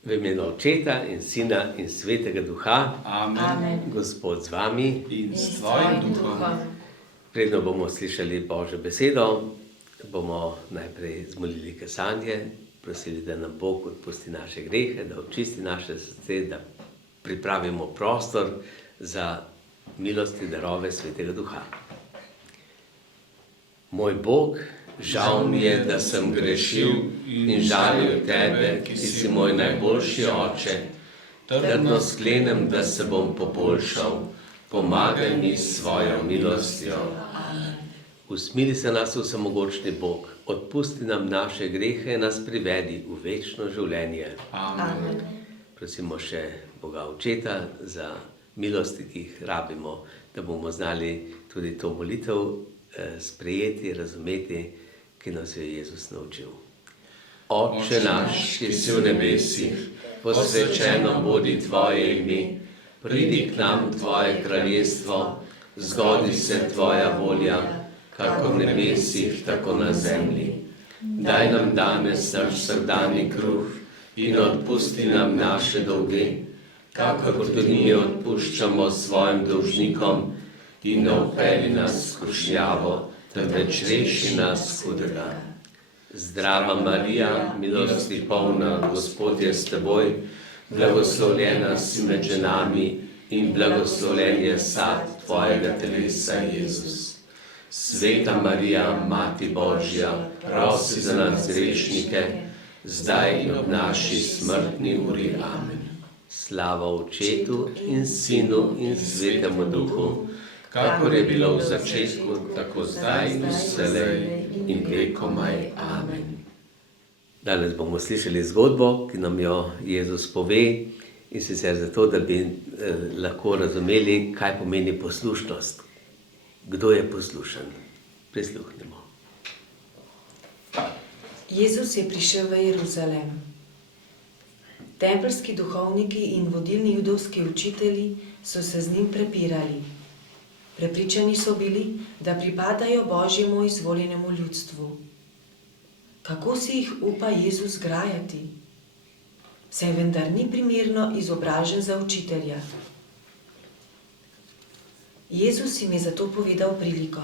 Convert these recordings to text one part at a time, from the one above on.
V imenu Očeta in Sina in Svetega Duha. Amen. Gospod z vami. In s tvojim duhom. Predno bomo slišali Božjo besedo, bomo najprej zmolili kesanje, prosili, da nam Bog odpusti naše grehe, da očisti naše srce, da pripravimo prostor za milost in darove Svetega Duha. Moj Bog, žal mi je, da sem grešil in žalil tebe, ki si moj najboljši oče. Trdno sklenem, da se bom poboljšal. Pomagaj mi s svojo milostjo. Usmili se nas, vsemogočni Bog, odpusti nam naše grehe in nas privedi v večno življenje. Amen. Prosimo še Boga Očeta za milosti, ki jih rabimo, da bomo znali tudi to molitev sprejeti, razumeti, ki nas je Jezus naučil. Oče naš, ki si v nebesih, posvečeno bodi tvoje ime, pridi k nam tvoje kraljestvo, zgodi se tvoja volja, kako v nebesih, tako na zemlji. Daj nam danes naš vsakdanji kruh in odpusti nam naše dolge, kakor tudi mi odpuščamo svojim dolžnikom, in ne vpelji nas v skušnjavo, temveč reši nas hudega. Zdrava Marija, milosti polna, Gospod je s teboj, blagoslovljena si med ženami in blagoslovljen je sad tvojega telesa, Jezus. Sveta Marija, Mati Božja, prosi za nas grešnike, zdaj in ob naši smrtni uri. Amen. Slava Očetu in Sinu in Svetemu Duhu, kakor je bilo v začetku, tako zdaj in vselej in vekomaj. Amen. Danes bomo slišali zgodbo, ki nam jo Jezus pove, in sicer zato, da bi lahko razumeli, kaj pomeni poslušnost. Kdo je poslušen? Prisluhnimo. Jezus je prišel v Jeruzalem. Tempeljski duhovniki in vodilni judovski učitelji so se z njim prepirali. Prepričani so bili, da pripadajo Božjemu izvoljenemu ljudstvu. Kako si jih upa Jezus grajati? Saj vendar ni primerno izobražen za učitelja. Jezus jim je zato povedal priliko.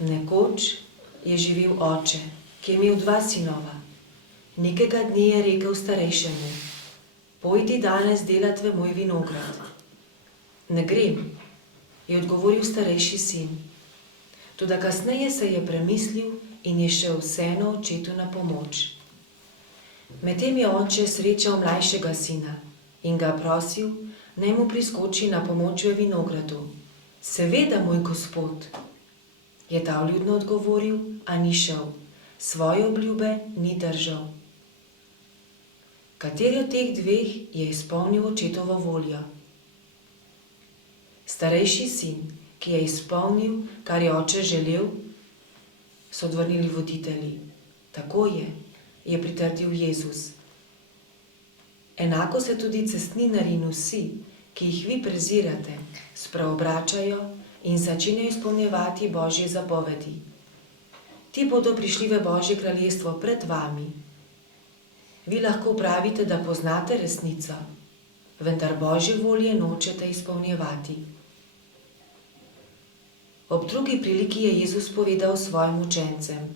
Nekoč je živel oče, ki je imel 2 sinova. Nekega dne je rekel starejšemu: pojdi danes delat v moj vinograd. Ne grem, je odgovoril starejši sin. Toda kasneje se je premislil in je šel vseeno očetu na pomoč. Medtem je oče srečal mlajšega sina in ga prosil, naj mu priskoči na pomoč v vinogradu. Seveda, moj gospod, je ta vljudno odgovoril, a ni šel. Svoje obljube ni držal. Kateri od teh dveh je izpolnil očetovo voljo? Starejši sin, ki je izpolnil, kar je oče želel, so odvrnili voditelji. Tako je pritrdil Jezus. Enako se tudi cestninarji in vsi, ki jih vi prezirate, spreobračajo in začenjajo izpolnjevati Božje zapovedi. Ti bodo prišli v Božje kraljestvo pred vami. Vi lahko pravite, da poznate resnico, vendar Božje volje nočete izpolnjevati. Ob drugi priliki je Jezus povedal svojim učencem: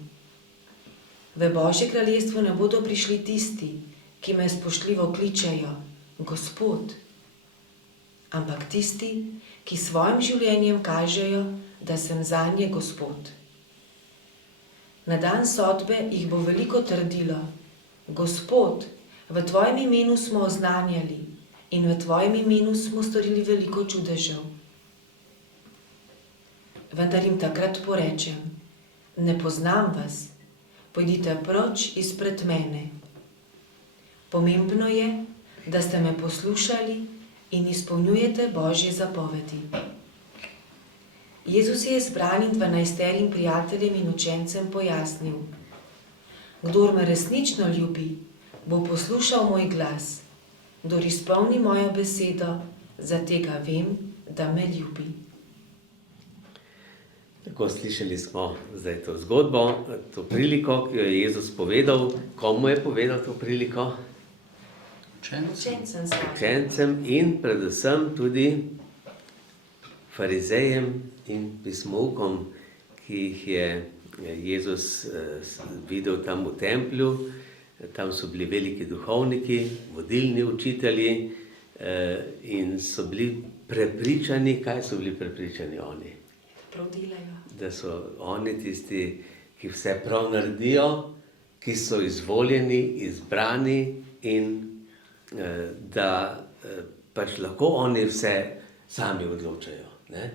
v Božje kraljestvo ne bodo prišli tisti, ki me spoštljivo kličejo, Gospod, ampak tisti, ki svojim življenjem kažejo, da sem zanje Gospod. Na dan sodbe jih bo veliko trdilo: Gospod, v tvojem imenu smo oznanjali in v tvojem imenu smo storili veliko čudežev. Vendar jim takrat porečem: ne poznam vas, pojdite proč izpred mene. Pomembno je, da ste me poslušali in izpolnjujete Božje zapovedi. Jezus je zbranim 12 prijateljem in učencem pojasnil: kdor me resnično ljubi, bo poslušal moj glas. Kdor izpolni mojo besedo, za tega vem, da me ljubi. Tako slišali smo zdaj to zgodbo, to priliko, ki jo je Jezus povedal. Komu je povedal to priliko? Učencem svojim. Učencem in predvsem tudi farizejem in pismoukom, ki jih je Jezus videl tam v templju. Tam so bili veliki duhovniki, vodilni učitelji in so bili prepričani. Kaj so bili prepričani oni? Prav delajo. Da so oni tisti, ki vse prav naredijo, ki so izvoljeni, izbrani in da pač lahko oni vse sami odločajo. Ne?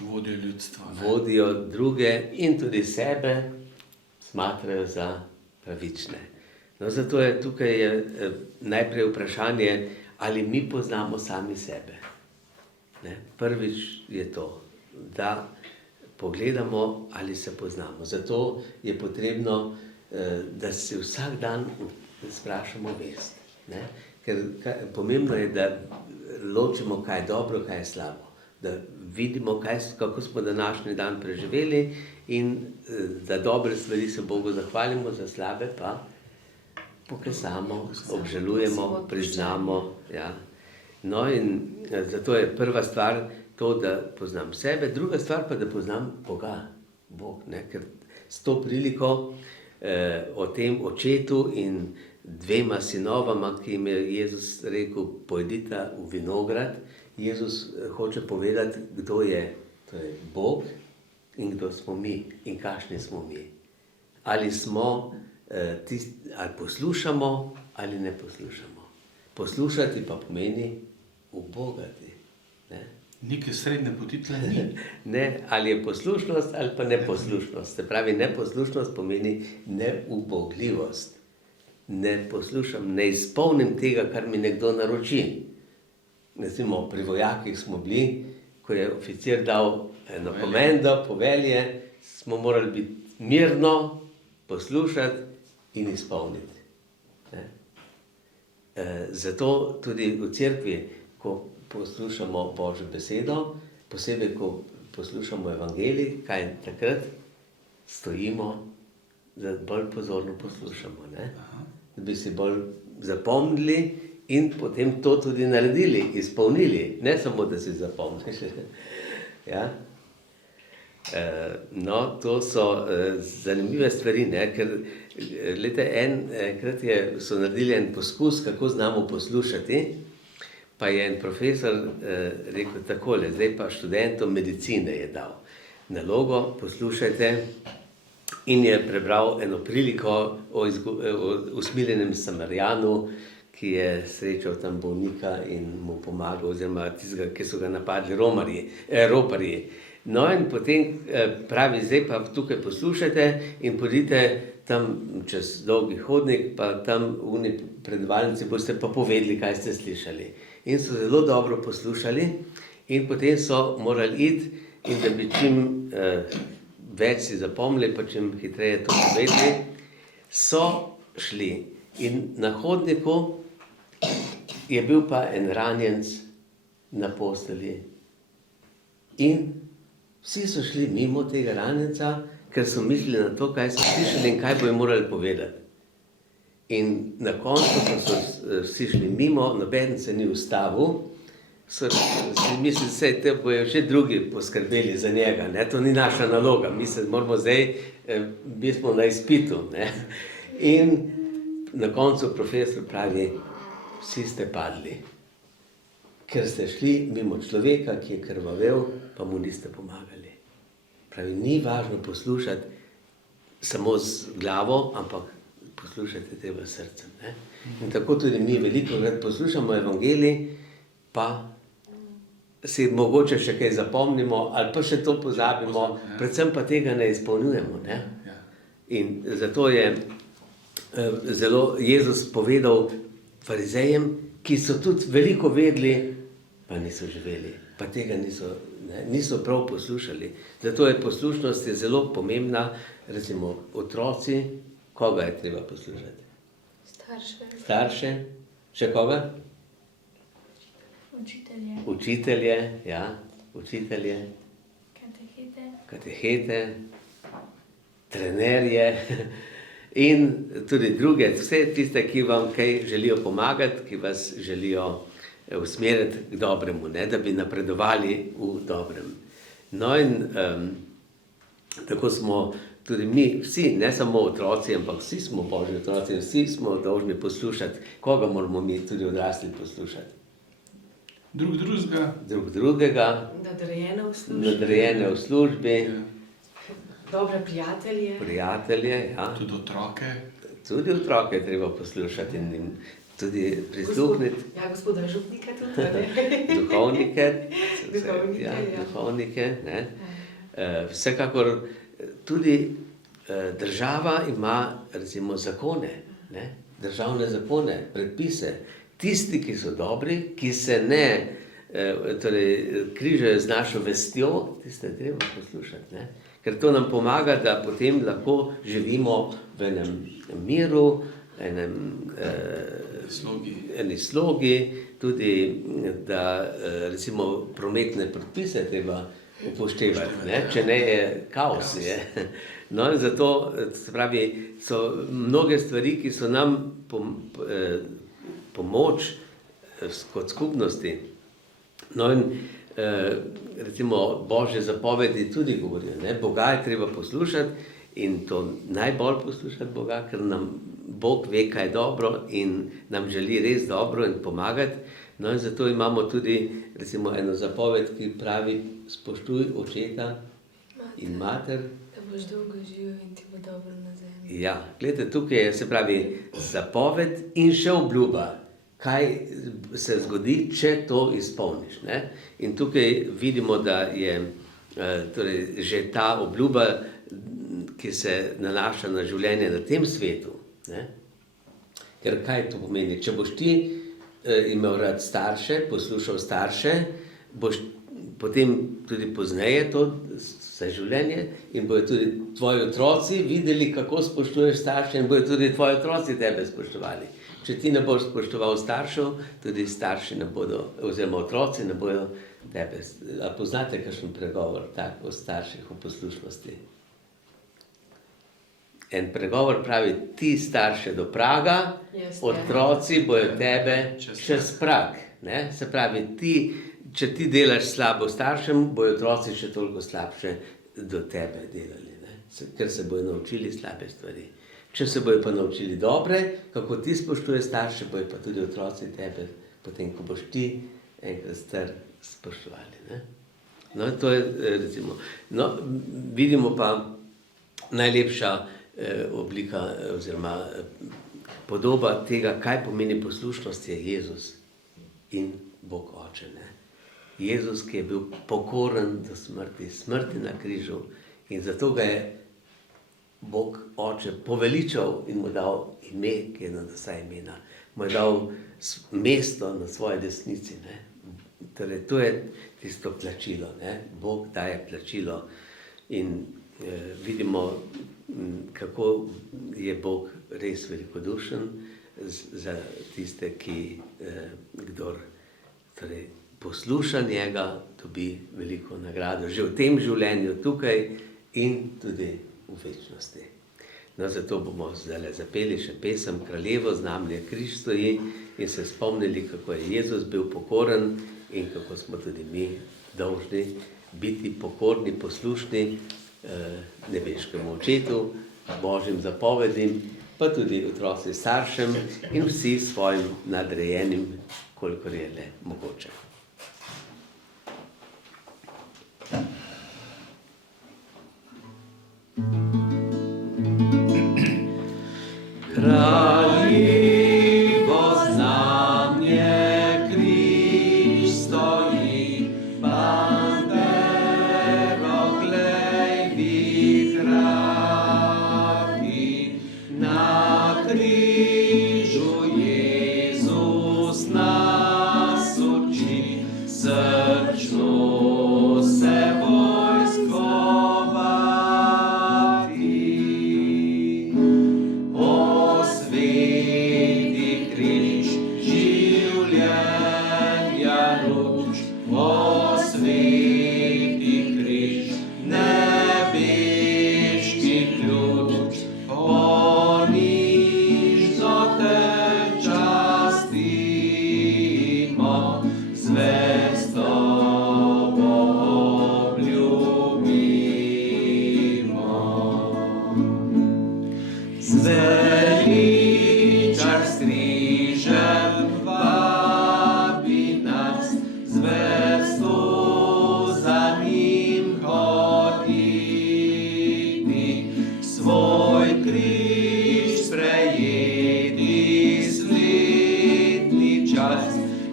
Vodijo ljudstvo. Vodijo druge in tudi sebe smatrajo za pravične. No, zato je tukaj najprej vprašanje, ali mi poznamo sami sebe. Ne? Prvič je to, da pogledamo, ali se poznamo. Zato je potrebno, da si vsak dan sprašamo vest. Ne? Ker pomembno je, da ločimo, kaj je dobro, kaj je slabo. Da vidimo, kako smo današnji dan preživeli in za dobre stvari se Bogu zahvalimo, za slabe pa pokasamo, obžalujemo, priznamo. Ja. No in zato je prva stvar to, da poznam sebe, druga stvar pa, da poznam Boga. Bog, ne? Ker s to priliko o tem očetu in dvema sinovama, ki jim je Jezus rekel, pojdita v vinograd, Jezus hoče povedati, kdo je Bog in kdo smo mi in kakšni smo mi. Ali smo ali poslušamo ali ne poslušamo. Poslušati pa pomeni ubogati. Ne? Neke srednje poti tle ni. Ne, ali je poslušnost ali pa neposlušnost. Se pravi, neposlušnost pomeni neubogljivost. Ne poslušam, ne izpolnim tega, kar mi nekdo naroči. Recimo, pri vojakih smo bili, ko je oficir dal eno komendo, povelje, smo morali biti mirno, poslušati in izpolniti. Zato tudi v cerkvi, ko poslušamo Božjo besedo, posebej, ko poslušamo evangelij, kaj takrat stojimo, da bolj pozorno poslušamo. Ne? Da bi si bolj zapomnili in potem to tudi naredili, izpolnili. Ne samo, da si zapomniš. Ja? No, to so zanimive stvari, ne? Ker enkrat so naredili en poskus, kako znamo poslušati, pa je en profesor rekel takole, zdaj pa študentom medicine je dal nalogo, poslušajte, in je prebral eno priliko o usmiljenem Samarijanu, ki je srečal tam bolnika in mu pomagal, oziroma tistega, ki so ga napadli roparji. No in potem pravi, zdaj pa tukaj poslušajte in pojdite tam čez dolgi hodnik, pa tam v predvalnici boste pa povedali, kaj ste slišali. In so zelo dobro poslušali in potem so morali iti in da bi čim več si zapomnili, pa čim hitreje to povedali, so šli. In na hodniku je bil pa en ranjenec na postelji. In vsi so šli mimo tega ranjenca, ker so mislili na to, kaj so slišali in kaj bojo morali povedati. In na koncu, ko so vsi šli mimo, noben se ni ustavil, so si mislili, da te bojo že drugi poskrbeli za njega. Ne? To ni naša naloga, mi se moramo zdaj, mi smo na izpitu. Ne? In na koncu profesor pravi, vsi ste padli, ker ste šli mimo človeka, ki je krvavel, pa mu niste pomagali. Pravi, ni važno poslušati samo z glavo, ampak poslušajte treba srcem. Ne? In tako tudi mi veliko krat poslušamo evangelij, pa si mogoče še kaj zapomnimo, ali pa še to pozabimo, predvsem pa tega ne izpolnjujemo. Ne? In zato je zelo Jezus povedal farizejem, ki so tudi veliko vedeli, pa niso živeli, pa tega niso prav poslušali. Zato je poslušnost zelo pomembna, recimo otroci, koga je treba poslušati? Starše. Še koga? Učitelje, ja, učitelje. katehete, trenerje in tudi druge, vse tiste, ki vam kaj želijo pomagati, ki vas želijo usmeriti k dobremu, ne, da bi napredovali v dobrem. No in tako smo tudi mi, vsi, ne samo otroci, ampak vsi smo Božji otroci in vsi smo dolžni poslušati. Koga moramo mi tudi odrasli poslušati? Drug drugega, nadrejene v službi, dobre prijatelje, Ja. Tudi otroke je treba poslušati in jim tudi prisluhniti. Gospoda župnika tudi, ne? Duhovnike, ne. Vsekakor tudi država ima recimo zakone, ne, državne zakone, predpise. Tisti, ki so dobri, ki se ne križajo z našo vestjo, tiste je treba poslušati, ne. Ker to nam pomaga, da potem lahko živimo v enem miru, eni slogi, tudi da recimo prometne predpise treba upoštevati, ne? Če ne je kaos. Je. No in zato, se pravi, so mnoge stvari, ki so nam pomoč kot skupnosti. No in recimo Božje zapovedi tudi govorijo, ne? Boga je treba poslušati in to najbolj poslušati Boga, ker nam Bog ve, kaj je dobro in nam želi res dobro in pomagati. No in zato imamo tudi recimo eno zapoved, ki pravi: spoštuj očeta in mater. Da boš dolgo živel in ti bo dobro na zemlji. Ja, gledajte, tukaj je, se pravi, zapoved in še obljuba, kaj se zgodi, če to izpolniš, ne? In tukaj vidimo, da je torej, že ta obljuba, ki se nanaša na življenje na tem svetu, ne? Ker kaj to pomeni? Če boš ti imel rad starše, poslušal starše, boš potem tudi pozneje to vse življenje in bojo tudi tvoji otroci videli, kako spoštuješ starše in bojo tudi tvoji otroci tebe spoštovali. Če ti ne boš spoštoval staršev, tudi starši ne bodo, oziroma otroci ne bodo tebe. A poznate kakšen pregovor tak o starših, o poslušnosti? En pregovor pravi: ti starše do praga, otroci bojo tebe čez prag. Ne? Se pravi, če ti delaš slabo staršem, bojo otroci še toliko slabše do tebe delali, ne? Ker se bojo naučili slabe stvari. Če se bojo pa naučili dobre, kako ti spoštuješ starše, bojo pa tudi otroci tebe, potem ko boš ti enkrat star, spoštovali. Ne? No, to je recimo. No, vidimo pa najlepša oblika oziroma podoba tega, kaj pomeni poslušnost, je Jezus in Bog Oče. Ne? Jezus, ki je bil pokoren do smrti na križu, in zato ga je Bog Oče poveličal in mu dal ime, ki je nad vsa imena. Mu je dal mesto na svoji desnici. Ne? Torej, to je tisto plačilo. Ne? Bog daje plačilo in vidimo, kako je Bog res velikodušen za tiste, ki kdor torej, posluša njega, dobi veliko nagrado. Že v tem življenju tukaj in tudi v večnosti. No, zato bomo zdaj zapeli še pesem Kraljevo znamenje križ stoji in se spomnili, kako je Jezus bil pokoren in kako smo tudi mi dolžni biti pokorni, poslušni nebeškemu očetu, Božjim zapovedim, pa tudi otroci staršem in vsi svojim nadrejenim, kolikor je le mogoče. Kraljevo znamenje križ stoji, bandero glej vihrati, na križu Jezus nas uči.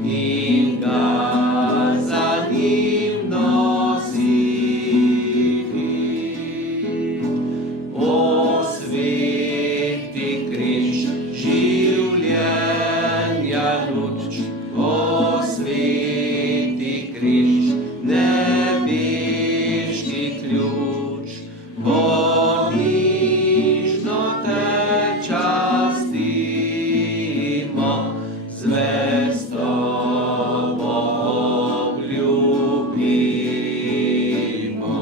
in ga za njim nositi. O sveti križ, življenja luč, o sveti križ, nebeški ključ, ponižno te častimo, zvestobo obljubimo.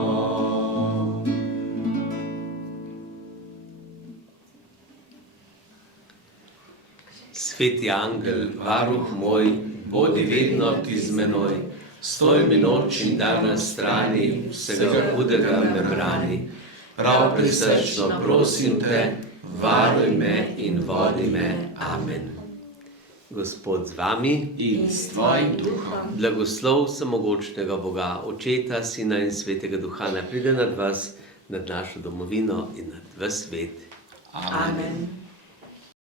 Sveti angel, varuh moj, bodi vedno ti z menoj, stoj mi noč in dan na strani, vsega hudega me brani. Prav prisrčno prosim te, varuj me in vodi me. Amen. Gospod z vami In s tvojim duhom. blagoslov vsemogočnega Boga, Očeta, Sina in Svetega Duha, naj pride nad vas, nad našo domovino in nad ves svet. Amen. Amen.